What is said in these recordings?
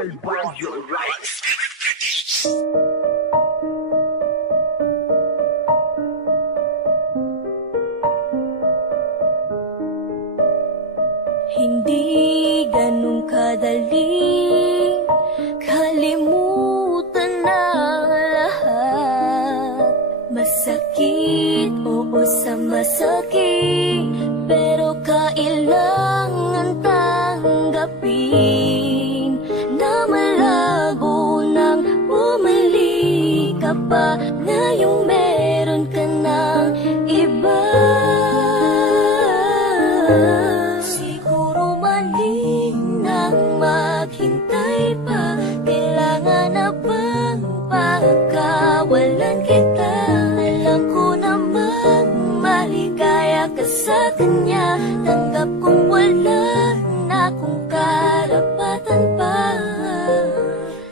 Hindi ganun kadaling kalimutan na lahat. Masakit, oo sa masakit, pero kailangan tanggapin na malabo nang bumalik ka pa. Ngayong meron ka ng iba. Maghintay pa, kailangan na bang pagkawalan kita? Alam ko namang maligaya ka sa kanya. Tanggap kong wala na akong karapatan pa.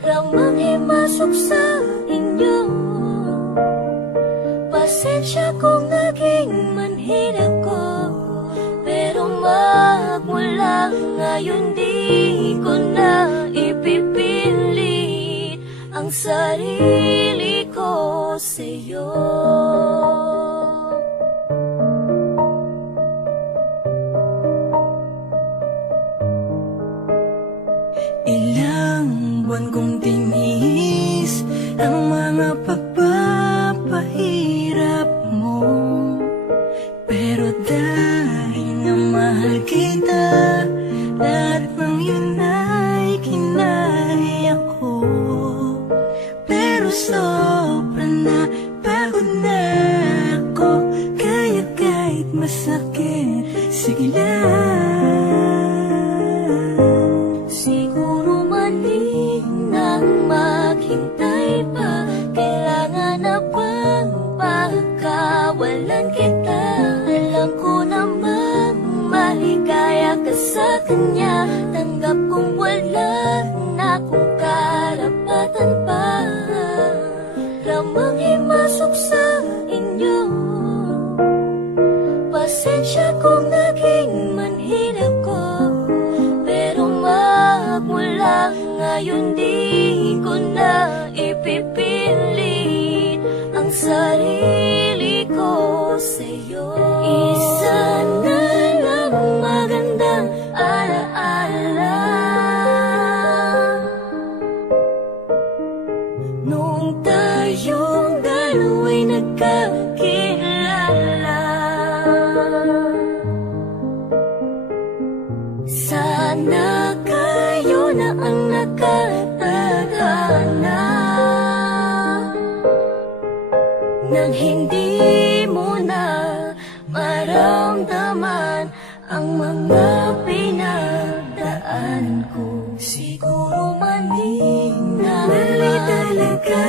Ramang himasok sa inyo. Pasensya kung naging manhid ako, pero magmula ngayon di ko na ipipilit ang sarili ko sa'yo. Ilang buwan kong tinis ang mga pagpapahirap mo, pero dahil nga mahal kita, lahat ng yun ay kinaya ko. Pero sobra na, pagod na ako, kaya kahit masakit, sige lang. Siguro mali nang maghintay pa, kailangan na bang pagkawalan kita? Alam ko namang maligaya ka sa kanya. Tanggap kong wala na akong karapatan pa. Ramang himasok sa inyo. Pasensya kung naging manhid ako, pero magmula ngayon di ko na ipipilit ang sarili ko sa'yo. Isa na lang magandang alaala noong tayong dalawa'y nagkakilala. Sana kayo na ang nakatadhana nang hindi mo na maramdaman ang mga pinagdaan ko. Siguro mali na mali talaga